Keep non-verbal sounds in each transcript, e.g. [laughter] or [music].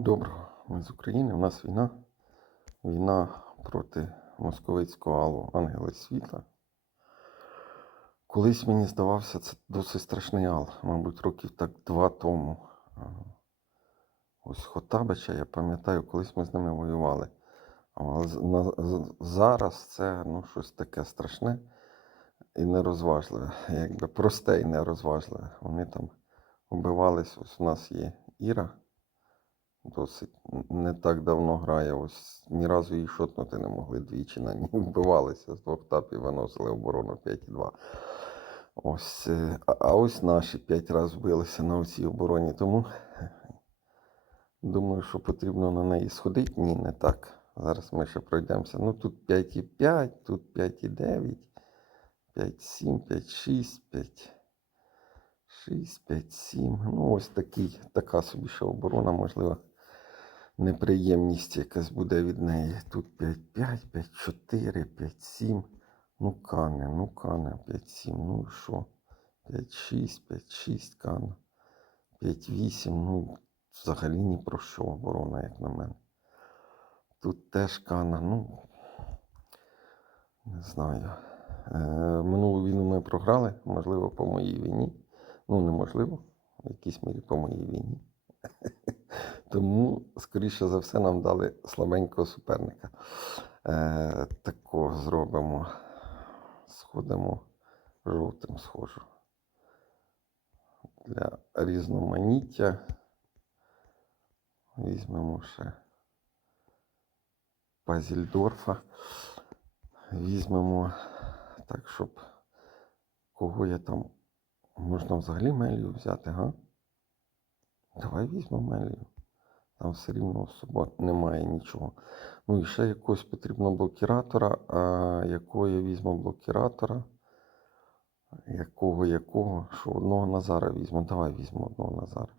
Доброго, ми з України. У нас війна. Війна проти московицького алу Ангели Світла. Колись мені здавався, це досить страшний ал, мабуть, років так два тому. Ось Хотабича, я пам'ятаю, колись ми з ними воювали. Але зараз це ну, щось таке страшне і нерозважливе. Якби просте і нерозважливе. Вони там убивались. Ось у нас є Іра досить не так давно грає. Ось ні разу її шотнути не могли двічі на ній [laughs] вбивалися. З двох тапів виносили оборону 5-2. Ось, е, а, ось наші 5 разів вбилися на цій обороні. Тому думаю, що потрібно на неї сходити. Ні, не так. Зараз ми ще пройдемося. Ну тут 5,5, тут 5,9, 5,7, 5,6, 5. 6, 5, 7. Ну, ось такий, така собі ще оборона, можливо, неприємність якась буде від неї. Тут 5, 5, 5, 4, 5, 7. Ну, кане, ну кане, 5, 7. Ну і що? 5, 6, 5, 6 кане. 5, 8. Ну, взагалі ні про що оборона, як на мене. Тут теж кана, ну. Не знаю. Е, минулу війну ми програли, можливо, по моїй війні. Ну, неможливо, в якійсь мірі по моїй війні. [laughs] Тому, скоріше за все, нам дали слабенького суперника. Е, такого зробимо. Сходимо жовтим схожу. Для різноманіття візьмемо ще Пазільдорфа. Візьмемо так, щоб кого я там Можна взагалі Мелію взяти, га? Давай візьмемо Мелію. Там все рівно особо немає нічого. Ну і ще якогось потрібно блокіратора. А якого я візьму блокіратора? Якого, якого? Що одного Назара візьму. Давай візьму одного Назара.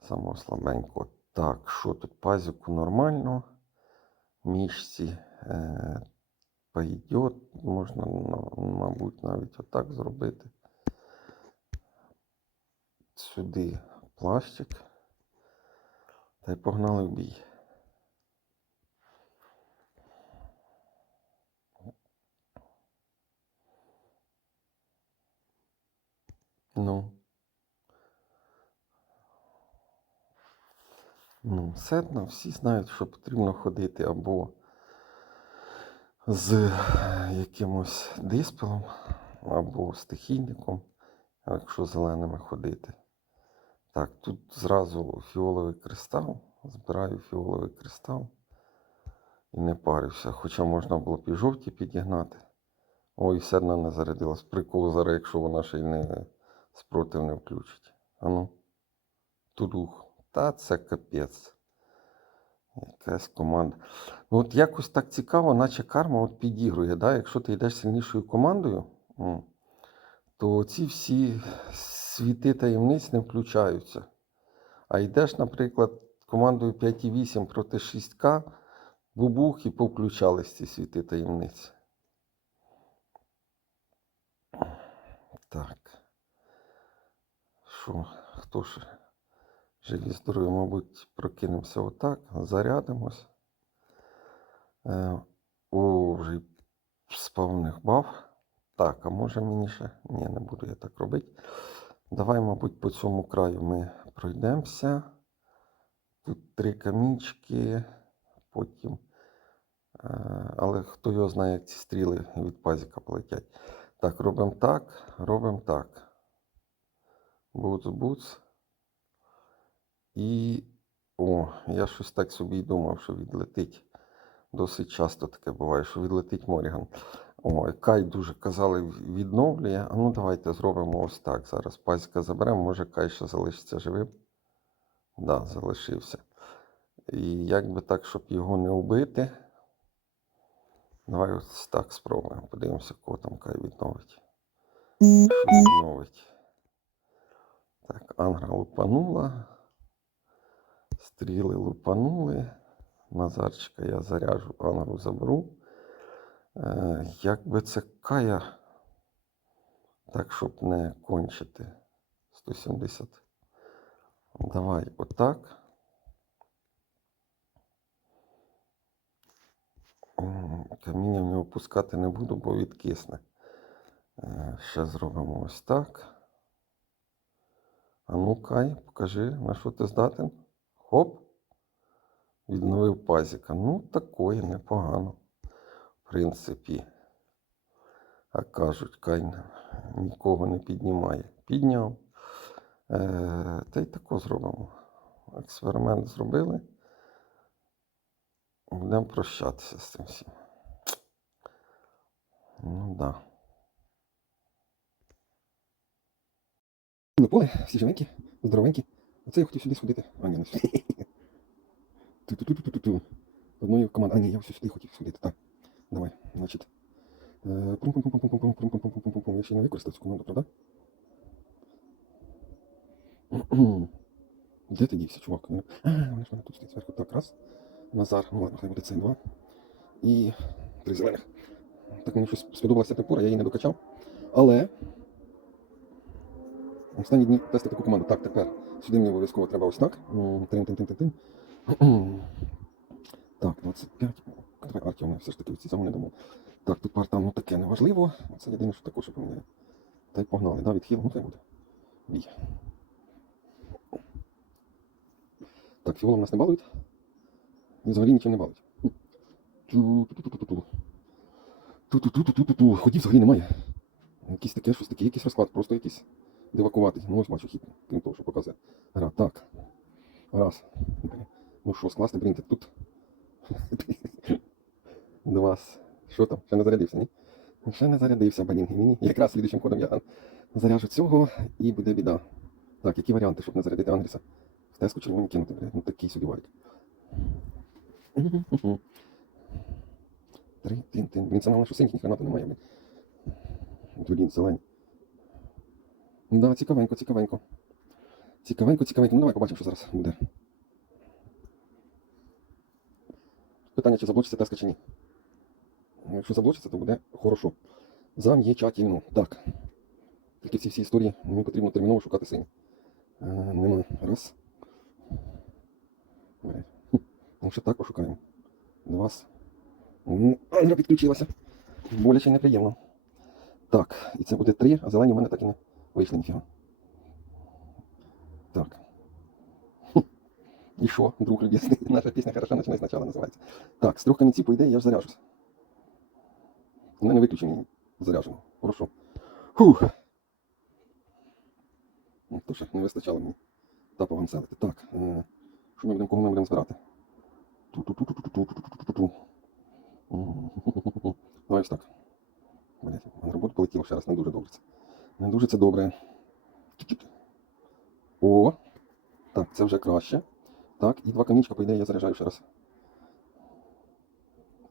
Самого слабенького. Так, що тут пазіку нормально. Мішці е, пойдет. Можна, ну, мабуть, навіть отак зробити сюди пластик. Та й погнали в бій. Ну. Ну, седно, всі знають, що потрібно ходити або з якимось диспелом, або стихійником, якщо зеленими ходити. Так, тут зразу фіоловий кристал. Збираю фіоловий кристал і не парюся. Хоча можна було б і жовті підігнати. Ой, все одно не зарядилась. Прикол зараз, якщо вона ще й не спротив не включить. Ану. Тудух. Та це капець. Якась команда. Ну, от якось так цікаво, наче карма от підігрує. Да? Якщо ти йдеш сильнішою командою, то ці всі світи таємниць не включаються. А йдеш, наприклад, командою 5,8 проти 6К, бубух і повключались ці світи таємниць. Так. Що, хто ж живі здорові, мабуть, прокинемося отак, зарядимось. Е, о, вже й спавних бав. Так, а може мені ще? Ні, не буду я так робити. Давай, мабуть, по цьому краю ми пройдемося. Тут три камінчики, потім. е, Але хто його знає, як ці стріли від пазіка полетять. Так, робимо так, робимо так. Буц-буц. І. О, я щось так собі й думав, що відлетить. Досить часто таке буває, що відлетить Моріган. Ой, Кай дуже казали, відновлює. А ну давайте зробимо ось так. Зараз пазіка заберемо, може Кай ще залишиться живим. Так, да, залишився. І як би так, щоб його не вбити. Давай ось так спробуємо. Подивимося, кого там Кай відновить. Відновить. Так, Ангра лупанула. Стріли лупанули. Назарчика я заряжу, Ангру заберу. Е, як би це кая, так, щоб не кончити. 170. Давай отак. Каміння в нього пускати не буду, бо відкисне. Е, ще зробимо ось так. А ну кай, покажи, на що ти здатен. Хоп! Відновив пазіка. Ну, такої непогано. Принципі. А кажуть, Кай нікого не піднімає. Підняв. Е, та й тако зробимо. Експеримент зробили. Будемо прощатися з цим всім. Ну да. На поле, всі живенькі, здоровенькі. Оце я хотів сюди сходити. А, ні, не сюди. [laughs] Ту-ту-ту-ту-ту-ту. Одною командою. А, ні, я все сюди хотів сходити. Так, давай, прум-пум-пум-пум-пум-пум, прум-пум-пум-пум-пум-пум. Я ще не використав цю команду, правда? Де ти дівся, чувак? А, вони ж мене тут стоять зверху. Так, раз. Назар, ну ладно, хай буде це два. І три зелених. Так мені щось сподобалася темпура, я її не докачав. Але Останні дні тести таку команду. Так, тепер сюди мені обов'язково треба ось так. М, Тин-тин-тин-тин-тин. [clears throat] Так, 25. Давай Артем, все ж таки ці цього не думав. Так, тут парта, ну таке неважливо. Це єдине, що також поміняє. Та й погнали. Да, відхил, ну хай буде. Бій. Так, фіолом нас не балують. Взагалі нічим не балують. Ту-ту-ту-ту-ту-ту. Ходів взагалі немає. Якийсь таке, щось таке, якийсь розклад, просто якийсь дивакуватий. Ну ось бачу хід, крім того, що показує гра. Так. Раз. Ну що, скласти принтер тут. Два. Що там? Ще не зарядився, ні? Ще не зарядився, блін. І мені якраз слідуючим ходом я заряжу цього і буде біда. Так, які варіанти, щоб не зарядити Ангріса? В теску червоні кинути, блядь. Ну такий собі варік. Три, тин, тин. Блін, це мало, що синіх ніхрена то немає, блін. Блін, зелень. Да, цікавенько, цікавенько. Цікавенько, цікавенько. Ну давай побачимо, що зараз буде. Питання, чи заблочиться теска чи ні. Якщо заблочиться, то буде хорошо. Зам'єчательно. Так. Тільки в цій всій історії мені потрібно терміново шукати синій. Е, нема. Раз. Ну, ще так пошукаємо. Два. Ну, Ангра підключилася. Боляче неприємно. Так, і це буде три, а зелені в мене так і не вийшли ніфіга. Так. І що, друг любезний? [laughs] Наша пісня хороша починає спочатку називається. Так, з трьох камінців, по ідеї, я ж заряжусь. У мене виключені заряджено. Хорошо. Фух. То ще не вистачало мені тапа ванцелити. Так, е, що ми будемо, кого ми будемо збирати? Ту-ту-ту-ту-ту-ту-ту-ту-ту. Давай ось так. Блять, на роботу полетіло ще раз, не дуже добре. Не дуже це добре. О! Так, це вже краще. Так, і два камінчика, по ідеї, я заряджаю ще раз.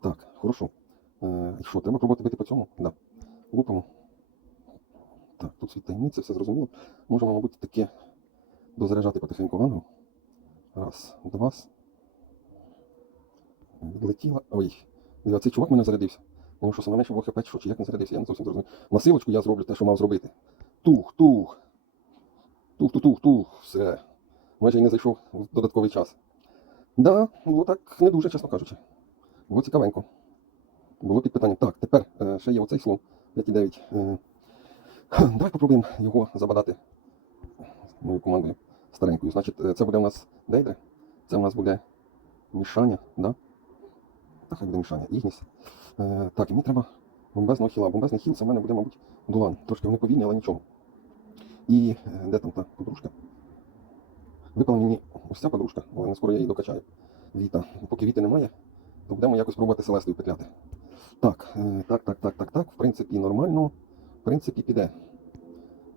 Так, хорошо. Е, що, треба пробувати бити по цьому? Да. Лупимо. Так, тут світ таємниці, все зрозуміло. Можемо, мабуть, таке дозаряджати потихеньку вангу. Раз, два. Відлетіла. Ой, дивіться, цей чувак мене зарядився. Ну що, саме ще в хп, що, чи як не зарядився, я не зовсім зрозумів. На силочку я зроблю те, що мав зробити. Тух, тух. Тух, тух, тух, тух. Все. Майже й не зайшов в додатковий час. Да, так не дуже, чесно кажучи. Було цікавенько. Було під питанням. Так, тепер е, ще є оцей слон 5,9. Е, давай попробуємо його забадати мою командою старенькою. Значить, е, це буде у нас Дейдре. Це у нас буде мішання, да? Та хай буде мішання. Ігніс. Е, так, і мені треба бомбезного хіла. Бомбезний хіл це в мене буде, мабуть, дулан. Трошки вони повільні, але нічого. І де там та подружка? Випала мені ось ця подружка, але не скоро я її докачаю. Віта. Поки віти немає, то будемо якось пробувати Селестою петляти. Так, е, так, так, так, так, так. В принципі, нормально. В принципі, піде.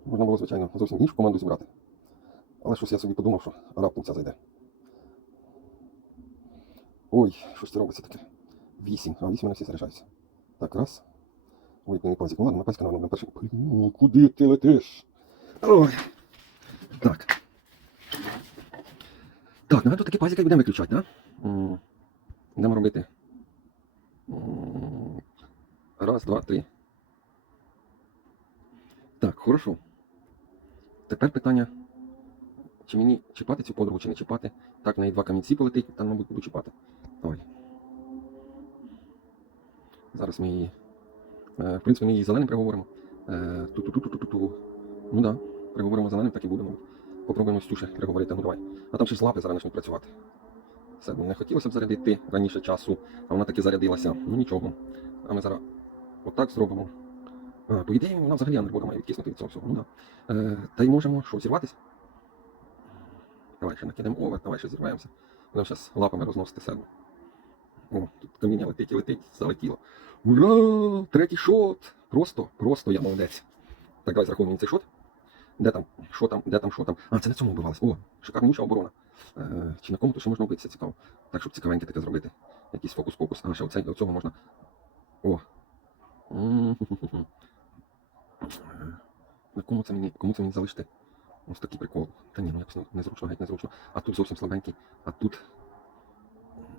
Можна було, звичайно, зовсім іншу команду зібрати. Але щось я собі подумав, що раптом ця зайде. Ой, що ж це робиться таке? Вісім. А вісім мене всі заряджаються. Так, раз. Ой, мені пазик. Ну ладно, на пазика, наверное, перший. Ну, куди ти летиш? Ой. Так. Так, ну то таки пазика і будемо виключати, так? Да? Будемо робити. Раз, два, три. Так, хорошо. Тепер питання. Чи мені чіпати цю подругу, чи не чіпати? Так, в неї два камінці полетить, там, мабуть, буду чіпати. Давай. Зараз ми її. е, В принципі, ми її зеленим приговоримо. Е, Ту-ту-ту-ту-ту-ту. Ну так, да, приговоримо зеленим, так і будемо. Попробуємо Стюше приговорити, ну давай. А там ще ж лапи зараз почнуть працювати. Все, не хотілося б зарядити раніше часу, а вона таки зарядилася. Ну нічого. А ми зараз отак зробимо. А, по ідеї, вона взагалі андербода має відкиснути від цього всього. Ну, да. е, та й можемо що, зірватися? Давай ще накидемо овер, давай ще зірваємося. Будемо зараз лапами розносити себе. О, тут каміння летить і летить, залетіло. Ура! Третій шот! Просто, просто я молодець. Так, давай зраховуємо цей шот. Де там? Що там? Де там, що там? А, це на цьому вбивалось. О, шикарнюча оборона. Е, чи на кому то ще можна вбитися, цікаво. Так, щоб цікавеньке таке зробити. Якийсь фокус-покус. А, ще оцей, до цього можна. О. На кому це мені, кому це мені залишити? Ось такий прикол. Та ні, ну якось не- незручно, геть незручно. А тут зовсім слабенький. А тут.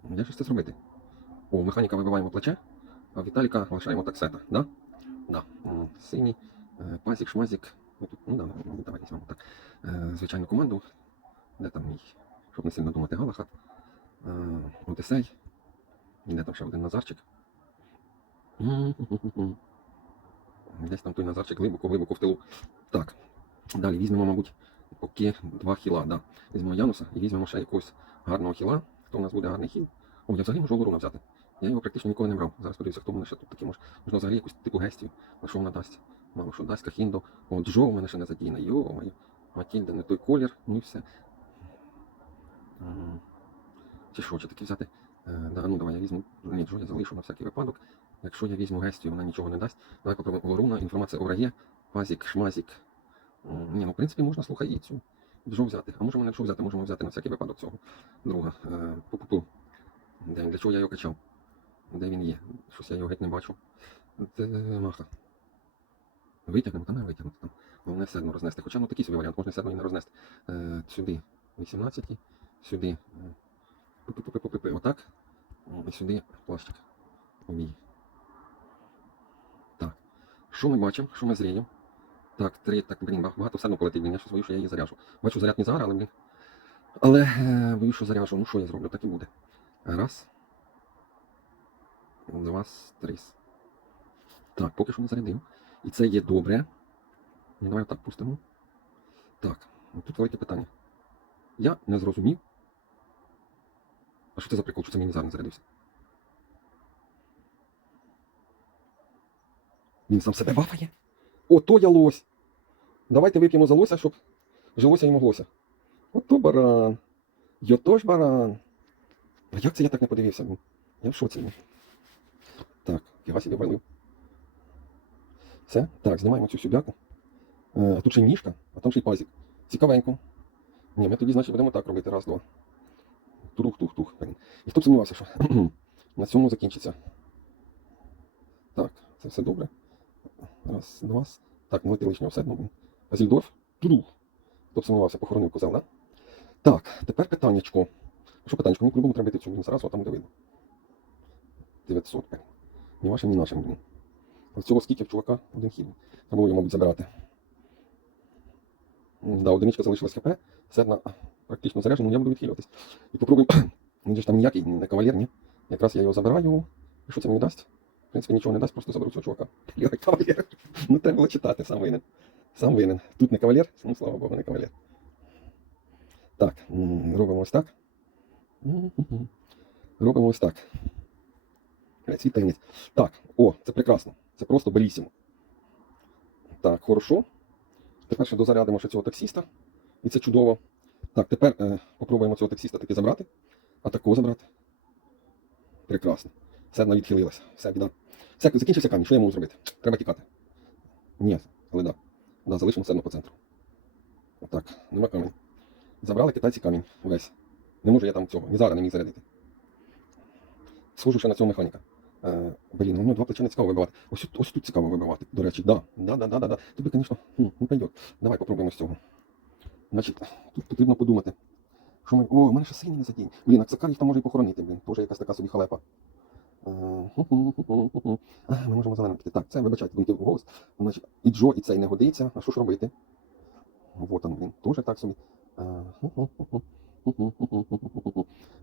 Як же це зробити? О, механіка вибиваємо плече, а Віталіка лишаємо таксета, да? Да. Синій, е, пазік, шмазік. Ну, тут, ну да, мабуть, давай візьмемо так. Е, Звичайну команду. Де там мій? Щоб не сильно думати, Галахат. Е, Одесей. І де там ще один Назарчик. Десь там той Назарчик глибоко, глибоко в тилу. Так. Далі візьмемо, мабуть, поки два хіла. Да. Візьмемо Януса і візьмемо ще якогось гарного хіла. Хто у нас буде гарний хіл? О, я взагалі можу Лоруна взяти. Я його практично ніколи не брав. Зараз подивлюся, хто мене ще тут такий може. Можна взагалі якусь типу гестів. На що вона дасть? Мало що дасть Кахіндо. О, Джо у мене ще не задіяна. Йо-моє. Матільда, не той колір, ну і все. Чи що, чи таки взяти? Е, да, ну давай я візьму. Ні, Джо я залишу на всякий випадок. Якщо я візьму гестію, вона нічого не дасть. Давай попробуємо Лоруна, інформація Ора є. Пазік, шмазік. Ні, ну в принципі можна слухай і цю. Джо взяти. А можемо не Джо взяти, можемо взяти на всякий випадок цього. Друга. Е, Пу-пу-пу. Де він? Для чого я його качав? Де він є? Щось я його геть не бачу. Маха? Витягнемо, та не витягнути там. Головне все одно рознести. Хоча ну такий собі варіант, можна все одно і не рознести. Е, сюди 18, сюди. Отак. І сюди плащик. Обій. Так. Що ми бачимо? Що ми зріємо? Так, три, так, блін, багато все одно полетить, блін, я щось боюсь, що я її заряжу. Бачу, заряд не зараз, але, блін. Але е, боюсь, що заряжу. Ну що я зроблю? Так і буде. Раз. Два, три. Так, поки що не зарядив. І це є добре. Ну, давай так пустимо. Так, тут велике питання. Я не зрозумів. Що це за прикол, що це мені зараз не зарядився? Він сам себе бафає. Ото я лось. Давайте вип'ємо за лося, щоб жилося і моглося. Ото баран. Йото ж баран. А як це я так не подивився? Я в шоці. Так, фіга собі валив. Все, так, знімаємо цю сюбяку. Е, а тут ще й ніжка, а там ще й пазик. Цікавенько. Ні, ми тоді, значить, будемо так робити. Раз, два. Турух-тух-тух. І хто б сумнівався, що [clears throat] на цьому закінчиться. Так, це все добре. Раз, два. Так, не лети лишнього все одно. блін. Азільдорф. Турух. Хто б сумнівався, похоронив козел, да? Так, тепер питаннячко. Що питаннячко? Мені по-любому треба бити цю блін, зразу, а там буде видно. 900. блін. Ні вашим, ні нашим, блін. А цього скільки в чувака один хід. Треба було його, мабуть, забирати. Да, одиничка залишилась ХП, все одна практично заряджена, ну я буду відхилюватись. І попробуємо. [clears throat] Він ж там ніякий не кавалер, ні. Якраз я його забираю. І що це мені дасть? В принципі, нічого не дасть, просто заберу цього чувака. [laughs] Я кавалер. Ну треба було читати, сам винен. Сам винен. Тут не кавалер, ну слава Богу, не кавалер. Так, робимо ось так. Робимо ось так. Блядь, таємниць. Так, о, це прекрасно. Це просто белісімо. Так, хорошо. Тепер ще дозарядимо ще цього таксіста. І це чудово. Так, тепер е, попробуємо цього таксіста таки забрати. А такого забрати. Прекрасно. Все одно відхилилося. Все, біда. Все, закінчився камінь. Що я можу зробити? Треба тікати. Ні, але да. Да, залишимо все одно по центру. Отак, нема камінь. Забрали китайці камінь весь. Не можу я там цього. Ні зараз не міг зарядити. Схожу ще на цього механіка. Е, блін, у нього два плеча не цікаво вибивати. Ось, ось тут цікаво вибивати. До речі, да. Да, да, да, да, да. Тобі, звісно, не пойдет. Давай попробуємо з цього. Значить, тут потрібно подумати. Що ми... О, у мене ще сильний не задій. Блін, Аксакар їх там може і похоронити, блін. Тоже якась така собі халепа. Е. Ми можемо зеленим піти. Так, це вибачайте, думки в голос. Значить, і Джо, і цей не годиться. А що ж робити? Вот он, блін, тоже так собі. Е.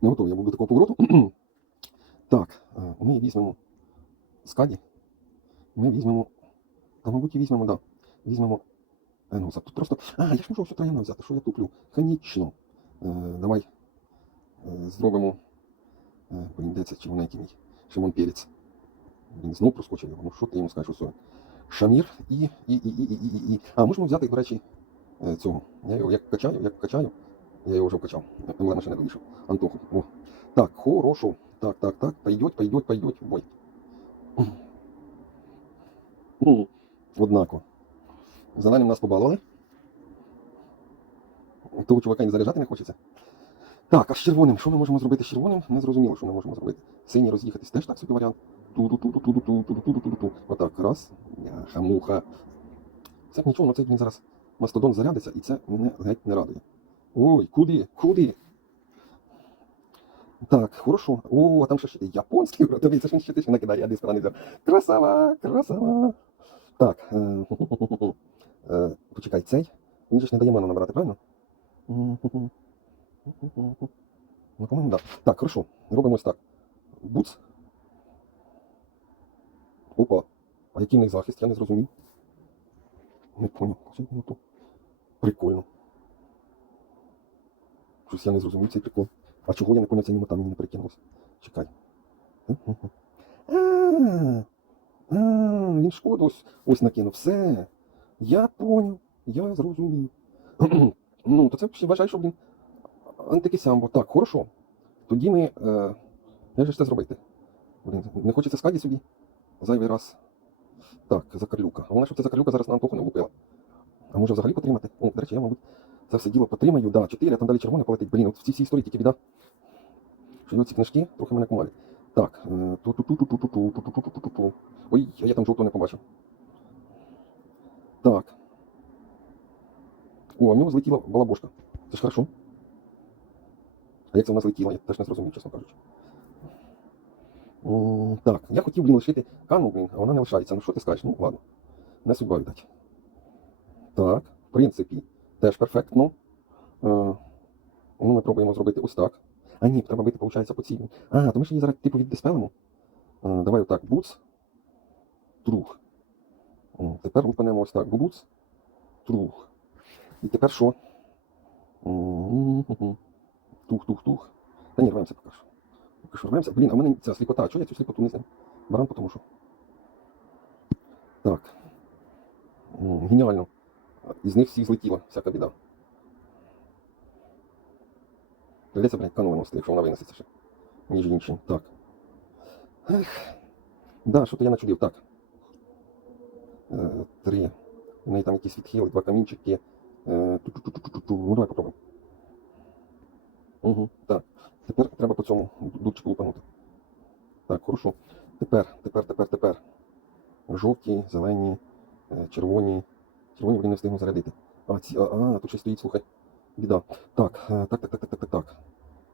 Не готовий я буду до такого повороту. [clears throat] Так, е, ми візьмемо скаді ми візьмемо. Та, мабуть, і візьмемо, так. Да, візьмемо. Е, ну, тут просто. А, я ж можу все трояна взяти. Що я туплю? Конечно. Е, давай е, зробимо. Е, блін, де це червоненький мій? Шимон Перець. Він знов проскочив його. Ну що ти йому скажеш усе? Шамір і, і, і, і, і, і, і. А, можемо взяти, до речі, е, цього. Я його як качаю, як качаю. Я його вже вкачав. Ще не вийшов. Антоху. О. Так, хорошо. Так, так, так. Пойдет, пойдет, пойдет. Бой. Ну, однаково. Зеленим нас побалували. Того чувака не заряджати не хочеться. Так, а з червоним, що ми можемо зробити з червоним? Не зрозуміло, що ми можемо зробити. Синій роз'їхатись теж так собі варіант. Ту-ту-ту-ту-ту-ту-ту-ту-ту-ту. Отак, раз. Хамуха. Це нічого, ну це він зараз мастодон зарядиться, і це мене геть не радує. Ой, куди? Куди? Так, хорошо. О, а там ще ще японський братовий, це ж він ще теж накидає, я десь не взяв. Красава, красава. Так. Е, почекай, цей. Він же ж не дає ману набирати, правильно? Ну, по-моєму, так. Так, хорошо. Робимо ось так. Буц. Опа. А який в них захист, я не зрозумів. Не поняв. Прикольно. Щось я не зрозумів цей прикол. А чого я не поняв, ця німота мені не перекинулася? Чекай. А, він шкоду ось накинув. Все. Я поняв. Я зрозумів. [clears throat] ну, то це ще вважаю, що, блін, антикисямбо. Так, хорошо. Тоді ми. Е, як же це зробити? Блін, не хочеться скаді собі. Зайвий раз. Так, закарлюка. А вона щоб ця закарлюка зараз на Антоху не влупила. А може взагалі потримати? О, до речі, я, мабуть, це все діло потримаю. Да, 4, а там далі червоне полетить. Блін, от в цій історії тільки біда. Що ці книжки трохи мене кумалять. Так, е, ту-ту-ту-ту-ту-ту-ту-ту-ту-ту-ту. Ой, я там жовтого не побачив. Так. О, в нього злетіла балабошка. Це ж хорошо. А як це в нас летіло, я теж не зрозумів, чесно кажучи. Так, я хотів, блін, лишити кану, блін, а вона не лишається. Ну що ти скажеш? Ну, ладно. Не судьба віддать. Так, в принципі, теж перфектно. Е, ну, ми пробуємо зробити ось так. А ні, треба бити, виходить, по цій. А, то ми ж її зараз типу віддиспелимо. Е, давай отак, буц, трух. Тепер лупанемо ось так, буц, трух. І тепер що? Тух-тух-тух. Та ні, рвемося поки що. Поки що рвемося. Блін, а в мене ця сліпота. Чого я цю сліпоту не знаю? Баран, тому що. Так. Геніально. Із них всіх злетіла всяка біда. Придеться, блядь, кану виносити, якщо вона винесеться ще. Між іншим. Так. Ех. Да, що то я начудив. Так. Е, три. У неї там якісь відхили, два камінчики. Е. Ну, давай попробуємо. Угу, так. Тепер треба по цьому дудчику лупанути. Так, хорошо. Тепер, тепер, тепер, тепер. Жовті, зелені, е, червоні. Червоні вони не встигну зарядити. А, ці, а, а, тут ще стоїть, слухай. Біда. Так, так, так, так, так, так, так, так.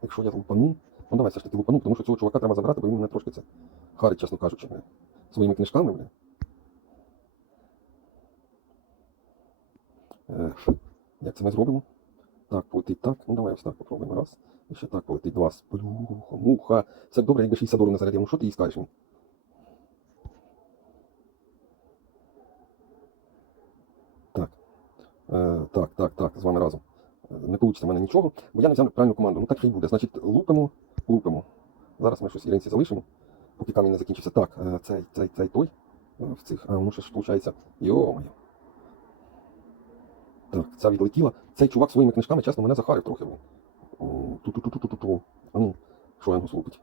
Якщо я лупану, ну давай все ж таки лупану, тому що цього чувака треба забрати, бо він мене трошки це харить, чесно кажучи. Своїми книжками, бля. Як це ми зробимо? Так, полетить так. Ну давай ось так попробуємо. Раз. І ще так полетить два. Плюха, муха. Це добре, якби 60 доларів не зарядив. Ну що ти їй скажеш? Так. Е, так, так, так, з вами разом. Е, Не вийде в мене нічого, бо я не взяв правильну команду. Ну так й буде. Значить, лупимо, лупимо. Зараз ми щось Іринці залишимо, поки камінь не закінчився. Так, е, цей, цей, цей той. е, В цих. А, ну що ж виходить. Йо-моє. Так, ця відлетіла. Цей чувак своїми книжками, чесно, мене захарив трохи. Ту-ту-ту-ту-ту-ту. А ну, що я слупить?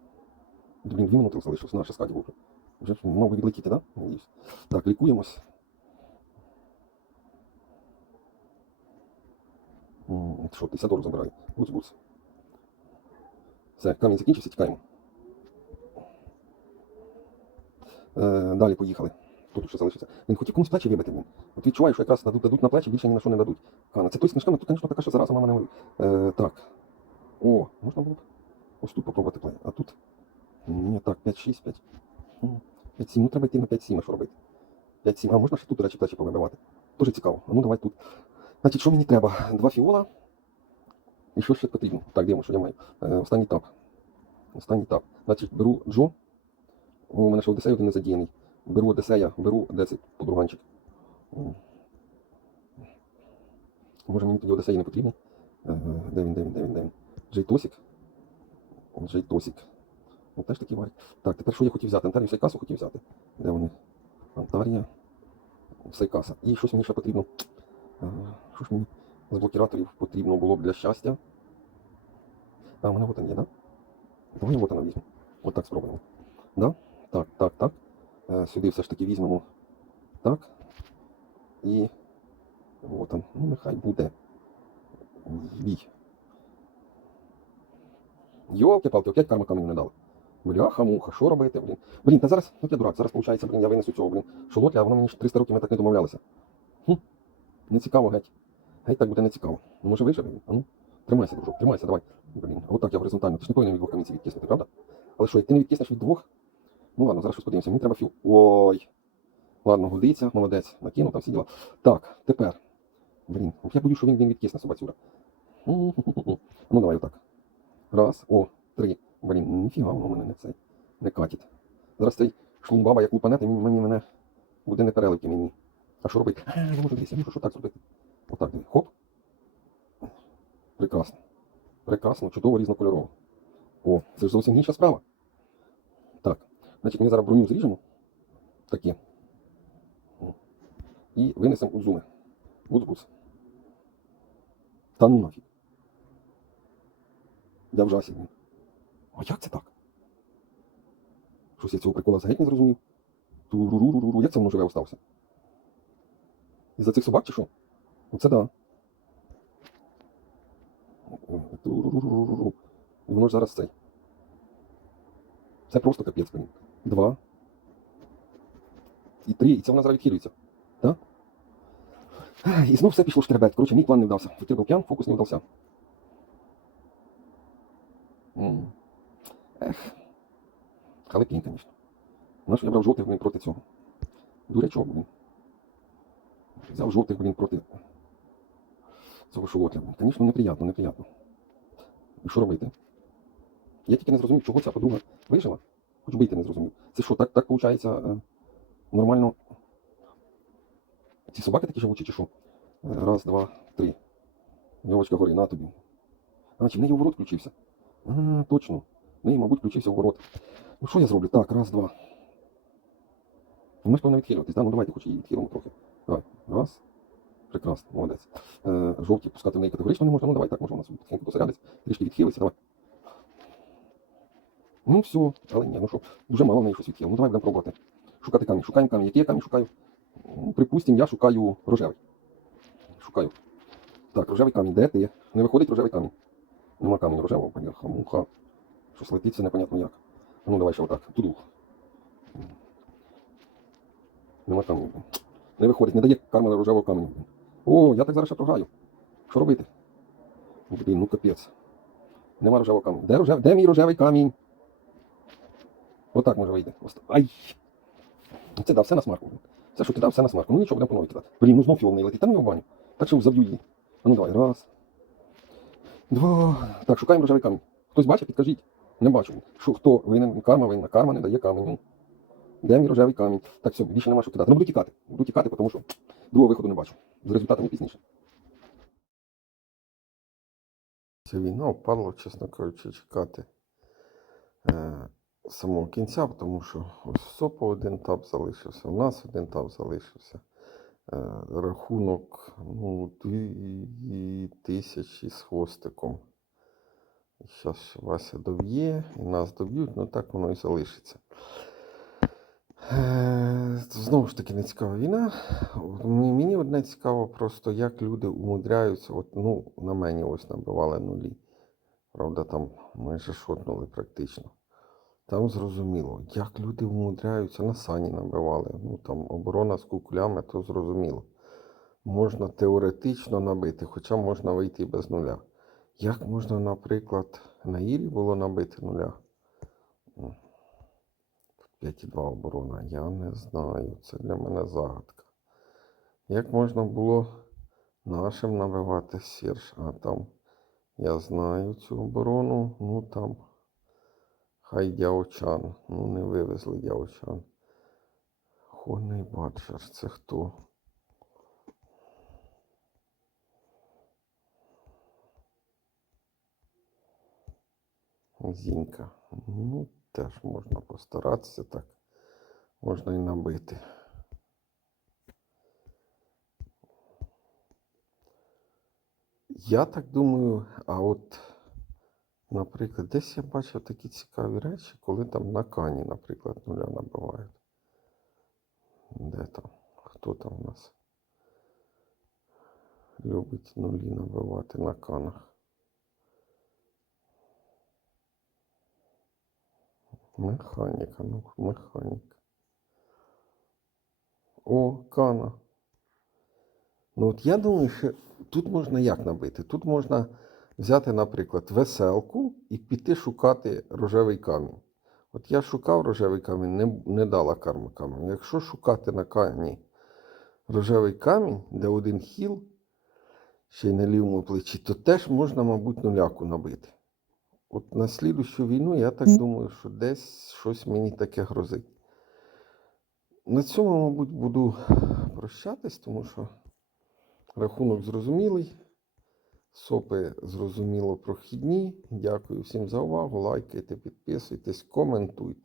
Блін, дві минути залишилось, наша скаді вовка. Вже мав би відлетіти, так? Да? Так, лікуємось. Що, 50 доларів забираю. Буц-буц. Все, камінь закінчився, тікаємо. Е, далі поїхали. Тут ще залишиться. Він хотів комусь плечі вибити. Блін. От відчуваю, що якраз дадуть, дадуть на плечі, більше ні на що не дадуть. Кана. Це той з тут, звісно, така, що зараза мама не говорить. Е, так. О, можна було б ось тут попробувати плей. А тут. Ні, так, 5-6, 5. 5-7. Ну треба йти на 5-7, а що робити? 5-7. А можна ще тут, до речі, плечі повибивати. Дуже цікаво. А ну давай тут. Значить, що мені треба? Два фіола. І що ще потрібно? Так, дивимо, що я маю. Е, останній тап. Останній тап. Значить, беру Джо. У мене ще Одесей один не задіяний. Беру Одесея, беру де цей подруганчик. Може мені тоді Одесей не потрібний? Е, Де він, де він, де він, де він? Джейтосик. Джейтосик. Ну, теж такий варік. Так, тепер що я хотів взяти? Антарію Сайкасу хотів взяти. Де вони? Антарія. Сайкаса. І щось мені ще потрібно. Е, Що ж мені з блокіраторів потрібно було б для щастя? А, у мене вот він є, да? Давай вот візьмемо. От так спробуємо. Да? Так, так, так. Е, Сюди все ж таки візьмемо. Так. І. От он. Ну, нехай буде. Вій. Йолки-палки, опять карма каменю не дали. Бляха, муха, що робити, блін? Блін, та зараз, ну я дурак, зараз виходить, блін, я винесу цього, блін. Шолотля, а воно мені ж 300 років ми так не домовлялися. Хм. Не цікаво геть. Геть так буде не цікаво. Ну, може виживе? він? А ну, тримайся, дружок, тримайся, давай. Блін, отак я горизонтально. Ти ж не повинен від двох камінців відкиснути, правда? Але що, як ти не відкиснеш від двох? Ну ладно, зараз щось подивимося. Мені треба філ. Ой. Ладно, годиться, молодець. Накинув там всі діла. Так, тепер. Блін, я боюсь, що він, він відкисне собацюра. Ну, давай отак. Раз, о, три. Блін, ніфіга воно мене не цей. Не катить. Зараз цей шлумбаба, як лупанете, він мені мене буде не переливки мені. А що робити? А, я можу дивись, я можу що так зробити. Отак, диви. Хоп. Прекрасно. Прекрасно, чудово різнокольорово. О, це ж зовсім інша справа. Значить, ми зараз броню зріжемо. Такі. І винесемо у зуми. Гуц-гуц. Та ну нафіг. Я в жасі. блін. А як це так? Щось я цього прикола геть не зрозумів. Туруруруру. Як це воно живе остався? Із-за цих собак чи що? Оце да. Туруруруру. І воно ж зараз цей. Це просто капець, блін. Два. І три. І це вона зараз відхилюється. Так? І знов все пішло штребет. Коротше, мій план не вдався. Ти п'ян, фокус не вдався. Ех. Халепінь, звісно. Наш я брав жовтих, блін, проти цього. Дурячок, блін. Взяв жовтих, блін, проти цього шолотля. Звісно, неприятно, неприятно. Що робити? Я тільки не зрозумів, чого ця подруга вижила. Хоч бити не зрозумів. Це що, так, так виходить, нормально. Ці собаки такі живучі, чи що? Е, Раз, два, три. Йовочка горі, на тобі. А, чи в неї уворот включився? А, точно. В неї, мабуть, включився уворот. Ну що я зроблю? Так, раз, два. Ми ж повинні відхилюватись, да? Ну давайте хоч її відхилимо трохи. Давай. Раз. Прекрасно, молодець. Е, жовті пускати в неї категорично не можна. Ну давай, так може у нас потихеньку. Трішки відхилиться, давай. Ну все, але ні, ну що, вже мало в неї щось відхило. Ну давай будемо пробувати. Шукати камінь. Шукаємо камінь. Який я камінь шукаю? Ну, припустимо, я шукаю рожевий. Шукаю. Так, рожевий камінь. Де ти? Не виходить рожевий камінь. Нема камінь рожевого, бляха, муха. Щось летиться непонятно як. Ну давай ще отак. Туду. Нема камінь. Не виходить, не дає кармела рожевого каменю. О, я так зараз ще програю. Що робити? Блін, ну капець. Нема рожевого каменю. Де, рожев... Де мій рожевий камінь? Отак може вийти. Ай! Це дав все на смарку. Все, що ти дав, все на смарку. Ну нічого, будемо по кидати. Блін, ну знов фіол не летить. Та не в баню. Так що заб'ю її. А ну давай, раз. Два. Так, шукаємо рожевий камінь. Хтось бачить, підкажіть. Не бачу. Що, хто винен? Карма винна. Карма не дає каменю. Де мій рожевий камінь? Так, все, більше нема що кидати. Ну буду тікати. Буду тікати, тому що другого виходу не бачу. З результатами пізніше. Ця війна впала, чесно кажучи, чекати е, самого кінця, тому що ось в СОПу один етап залишився, у нас один етап залишився. Е, рахунок ну, дві тисячі з хвостиком. Зараз Вася доб'є, і нас доб'ють, ну так воно і залишиться. Е, Знову ж таки, не цікава війна. Мені одне цікаво просто, як люди умудряються. От, ну, на мені ось набивали нулі. Правда, там майже шотнули практично. Там зрозуміло, як люди умудряються, на сані набивали. Ну там оборона з кукулями, то зрозуміло. Можна теоретично набити, хоча можна вийти без нуля. Як можна, наприклад, на Ірі було набити нуля? 5,2 оборона. Я не знаю. Це для мене загадка. Як можна було нашим набивати Сірж? А там я знаю цю оборону. Ну там хай Дяочан. Ну не вивезли Дяочан. Кухонний баджер. Це хто? Зінька. Ну, теж можна постаратися так. Можна і набити. Я так думаю, а от, наприклад, десь я бачив такі цікаві речі, коли там на кані, наприклад, нуля набивають. Де там? Хто там у нас? Любить нулі набивати на канах. Механіка, ну, механіка. О, кана. Ну, от я думаю, що тут можна як набити? Тут можна взяти, наприклад, веселку і піти шукати рожевий камінь. От я шукав рожевий камінь, не, не дала карма камінь. Якщо шукати на камені рожевий камінь, де один хіл, ще й на лівому плечі, то теж можна, мабуть, нуляку набити. От на слідущу війну я так думаю, що десь щось мені таке грозить. На цьому, мабуть, буду прощатись, тому що рахунок зрозумілий. Сопи зрозуміло прохідні. Дякую всім за увагу. Лайкайте, підписуйтесь, коментуйте.